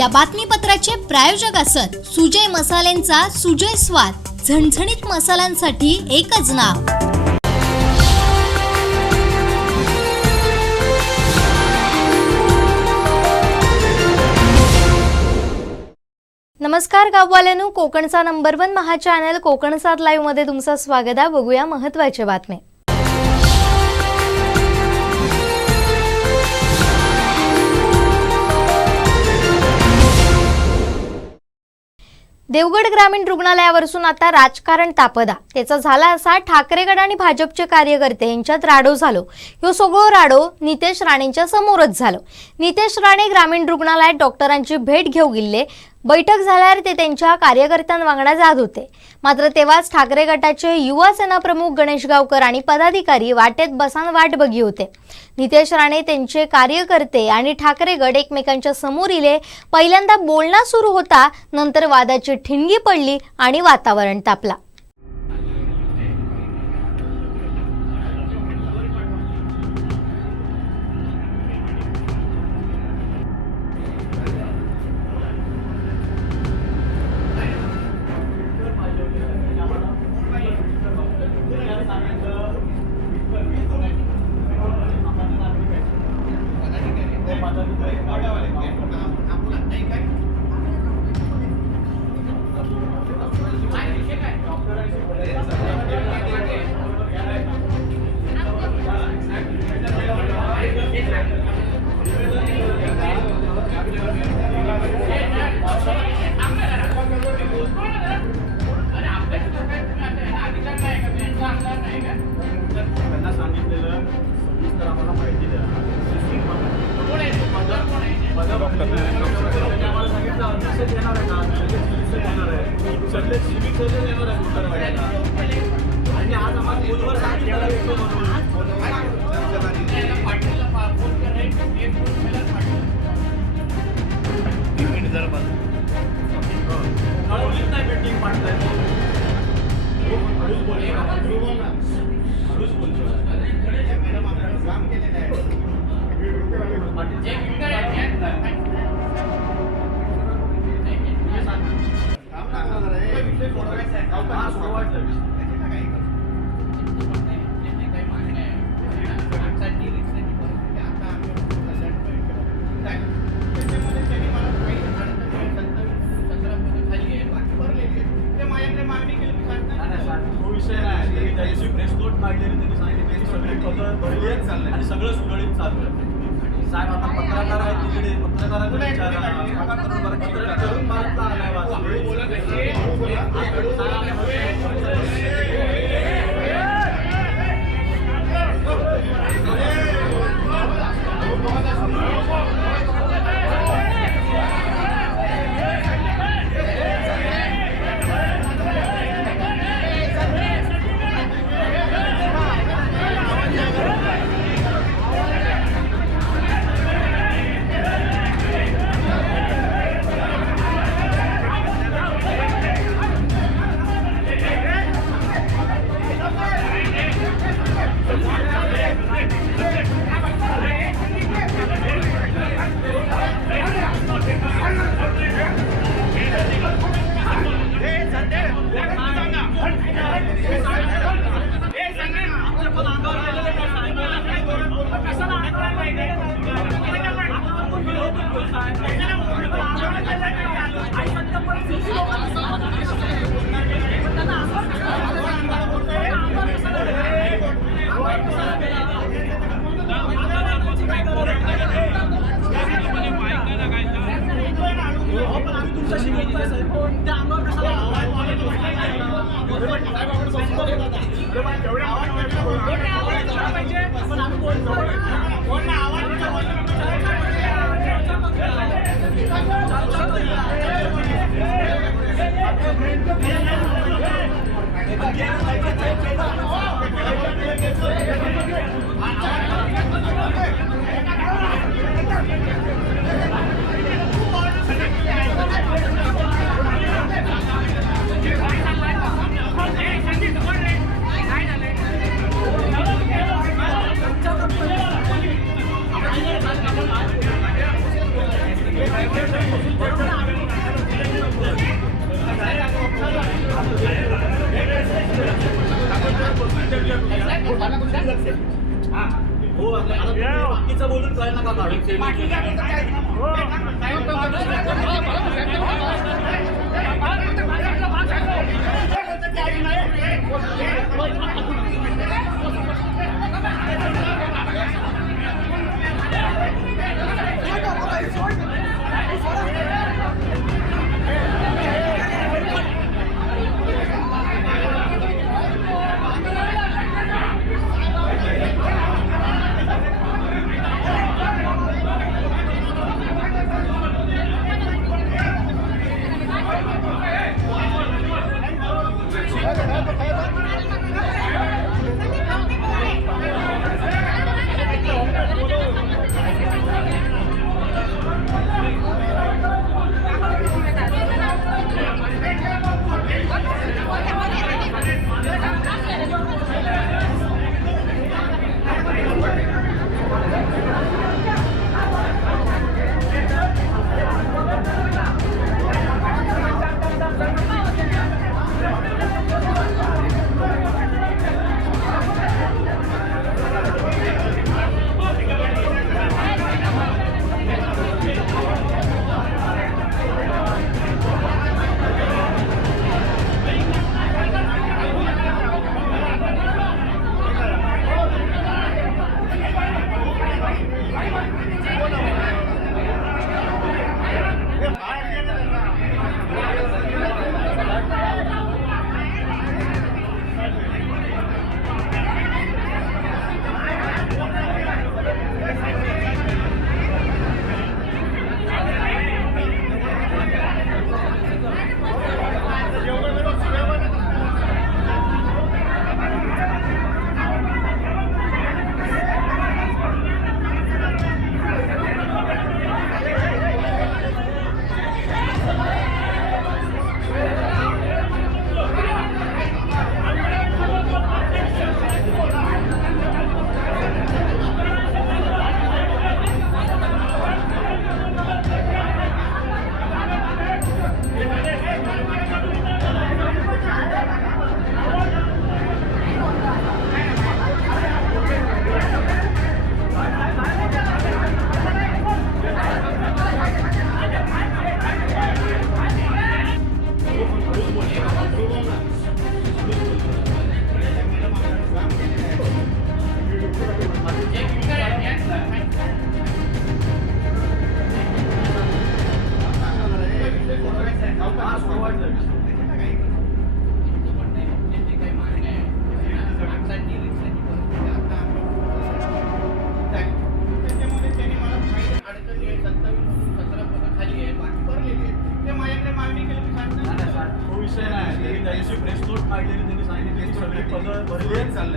या बातमीपत्राचे प्रायोजक असत सुजय मसाल्यांचा सुजय स्वाद, झणझणीत मसाल्यांसाठी एकच नाव। नमस्कार गाववाल्यांनो, कोकणचा नंबर 1 महा चॅनल कोकणसाद लाईव्ह मध्ये तुमचं स्वागत आहे। बघूया महत्त्वाच्या बातम्या। देवगड ग्रामीण रुग्णालयावरून आता राजकारण तापदा। त्याचा झाला असा ठाकरेगड आणि भाजपचे कार्यकर्ते यांच्यात राडो झालो। यो सगळो राडो नितेश राणेंच्या समोरच झालो। नितेश राणे ग्रामीण रुग्णालयात डॉक्टरांची भेट घेऊ गेले। बैठक झाल्यावर ते त्यांच्या कार्यकर्त्यांवांगडा जात होते। मात्र तेव्हाच ठाकरे गटाचे युवा सेना प्रमुख गणेश गावकर आणि पदाधिकारी वाटेत बसान वाट बघी होते। नितेश राणे, त्यांचे कार्यकर्ते आणि ठाकरे गट एकमेकांच्या समोर इले। पहिल्यांदा बोलणं सुरू होता, नंतर वादाची ठिणगी पडली आणि वातावरण तापला। सगळं सुरळीत चालू आहे। साहेब आता पत्रकार आहेत, तिकडे पत्रकारांकडे करून मारता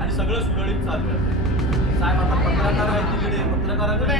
आणि सगळं सुरळीत चाललं. साहेब आता पत्रकार आहेत तिकडे, पत्रकारांना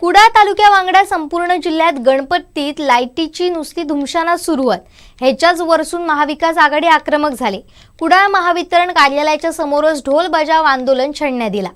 कुडाळ तालुक्या वांगडा संपूर्ण जिल्ह्यात गणपतीत लाईटीची नुसती धुमशाना सुरुवात. ह्याच्याच वरसून महाविकास आघाडी आक्रमक झाले. कुडाळ महावितरण कार्यालयाच्या समोरच ढोल बजाव आंदोलन छेडण्यात आला.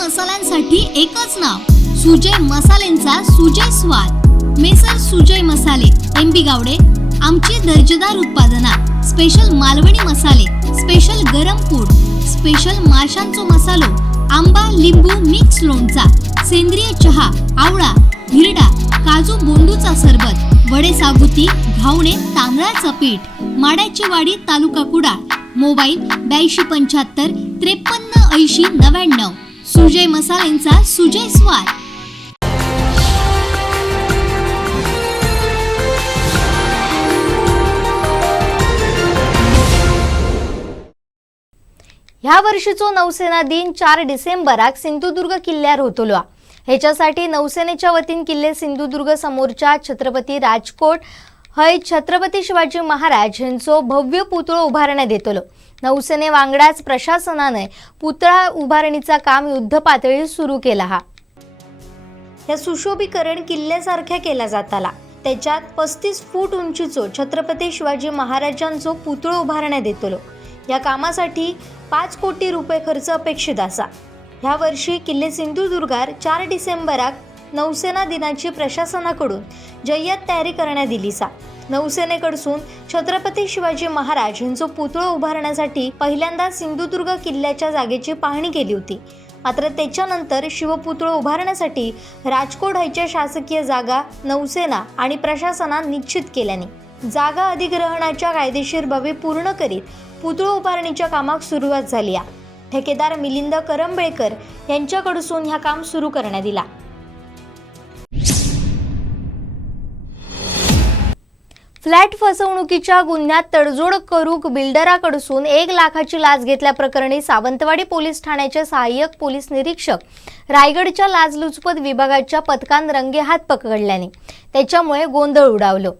मसाल्यांसाठी एकच नाव, सुजय मसाल्यांचा सुजय स्वाद. मेसर सुजय मसाले, एमबी गावडे. आमची दर्जेदार उत्पादना, स्पेशल मालवणी मसाले, स्पेशल गरम पूड, स्पेशल माशांचो मसालो, आंबा लिंबू मिक्स लोणचा, सेंद्रिय चहा, आवळा, हिरडा, काजू बोंडूचा सरबत, वडे सागुती, घावणे तांदळाचं पीठ, माड्याची वाडी, तालुका कुडाळ. मोबाईल 8275 53 80 99. सुजय मसाल्यांचा सुजय स्वाद. ह्या वर्षीचो नौसेना दिन 4 डिसेंबराक सिंधुदुर्ग किल्ल्यार होतलो. ह्याच्यासाठी नौसेनेच्या वतीन किल्ले सिंधुदुर्ग समोरच्या छत्रपती राजकोट हय छत्रपती शिवाजी महाराज यांचो भव्य पुतळो उभारण्यात येतलो. नौसेने वांगडाच प्रशासनाने पुतळा उभारणीचा काम युद्ध पातळीवर सुरू केला. या सुशोभीकरण किल्ल्यासारख्या केला जाताला. त्याच्यात 35 फूट उंचीचो छत्रपती शिवाजी महाराजांचो पुतळो उभारण्यात येतलो. या कामासाठी 5 कोटी रुपये खर्च अपेक्षित असा. ह्या वर्षी किल्ले सिंधुदुर्गार 4 डिसेंबराक नौसेना दिनाची प्रशासनाकडून जय्यत तयारी करण्यात आलीसा. नौसेनेकडून छत्रपती शिवाजी महाराज यांचो पुतळो उभारण्यासाठी पहिल्यांदा सिंधुदुर्ग किल्ल्याच्या जागेची पाहणी केली होती. मात्र त्याच्यानंतर शिवपुतळो उभारण्यासाठी राजकोट हयच्या शासकीय जागा नौसेना आणि प्रशासनाने निश्चित केल्याने जागा अधिग्रहणाच्या कायदेशीर बाबी पूर्ण करीत पुतळो उभारणीच्या कामाक सुरुवात झाली आहे. ठेकेदार मिलिंद करंबेळकर यांच्याकडून ह्या काम सुरू करण्यात आला. फ्लॅट फसवणुकीच्या गुन्ह्यात तडजोड करूक बिल्डराकडून 1 लाखाची लाच घेतल्याप्रकरणी सावंतवाडी पोलीस ठाण्याचे सहाय्यक पोलीस निरीक्षक रायगडच्या लाचलुचपत विभागाच्या पथकान रंगेहात पकडल्याने त्याच्यामुळे गोंधळ उडावलो.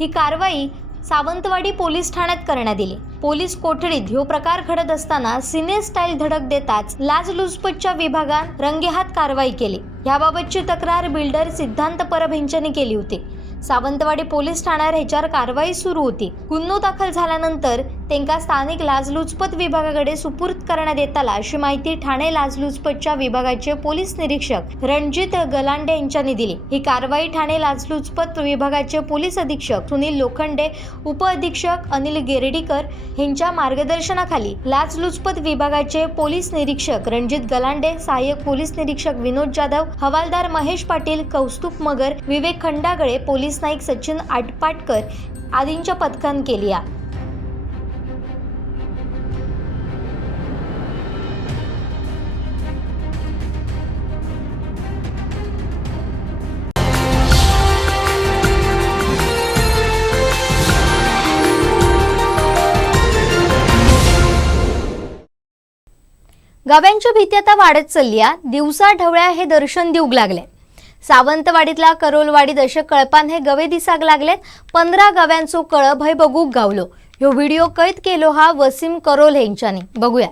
ही कारवाई सावंतवाडी पोलीस ठाण्यात करण्यात आली. पोलीस कोठडीत ह्यो प्रकार घडत असताना सिने स्टाईल धडक देताच लाचलुचपतच्या विभागात रंगेहात कारवाई केली. याबाबतची तक्रार बिल्डर सिद्धांत परब यांच्यानी केली होती. सावंतवाडी पोलीस ठाण्यावर ह्याच्यावर कारवाई सुरू होती. गुन्हा दाखल झाल्यानंतर त्यांना स्थानिक लाचलुचपत विभागाकडे सुपूर्द करण्यात येताला अशी माहिती ठाणे लाचलुचपतच्या विभागाचे पोलीस निरीक्षक रणजित गलांडे यांच्यानी दिली. ही कारवाई ठाणे लाचलुचपत विभागाचे पोलीस अधीक्षक सुनील लोखंडे, उपअधीक्षक अनिल गिरडीकर यांच्या मार्गदर्शनाखाली लाचलुचपत विभागाचे पोलीस निरीक्षक रणजित गलांडे, सहाय्यक पोलीस निरीक्षक विनोद जाधव, हवालदार महेश पाटील, कौस्तुभ मगर, विवेक खंडागळे, पोलीस नाईक सचिन आटपाटकर आदींच्या पथकान केली आहे. गव्यांची भीती आता वाढत चालली आहे. दिवसा ढवळ्या हे दर्शन देऊक लागले. सावंतवाडीतला करोलवाडीत असे कळपान हे गवे दिसाक लागलेत. 15 गव्यांचो कळप हे बघूक गावलो. ह्यो व्हिडिओ कैद केलो हा वसीम करोल यांच्यानी. बघूया.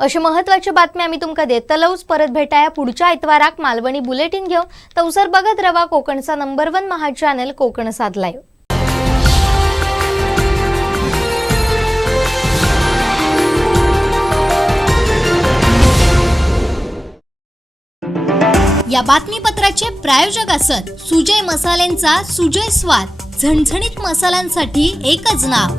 अशी महत्वाची बातमी आम्ही तुमका देतलौच. परत भेटाया पुढच्या आयतवाराक मालवणी बुलेटिन घेऊन. तवसर बघत रवा कोकणचा नंबर 1 महा चॅनल कोकणसाद लाईव्ह. या बातमीपत्राचे प्रायोजक असत सुजय मसाल्यांचा सुजय स्वाद. झणझणीत मसाल्यांसाठी एकच नाव,